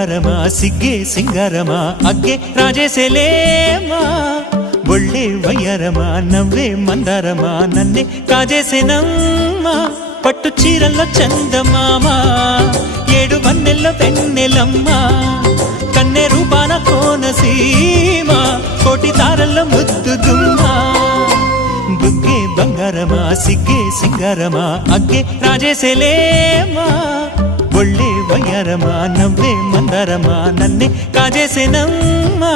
బంగారమా సిగ్గే సింగారమా అగ్గే రాజేసేలేమా ఒళ్ళే వయ్యారమా నవ్వే మందారమా నన్నే కాజేసేనమ్మా పట్టు చీరల్లో చందమామా ఏడు వన్నెల్లో వెన్నెలమ్మా కన్నె రూపాన కోనసీమ కోటి తారల్లో ముద్దుదుమ్మా బుగ్గే బంగారమా సిగ్గే సింగారమా అగ్గే రాజేసేలేమా ఒళ్ళే వయ్యారమా నవ్వే మందారమా నన్నే కాజేసేనమ్మా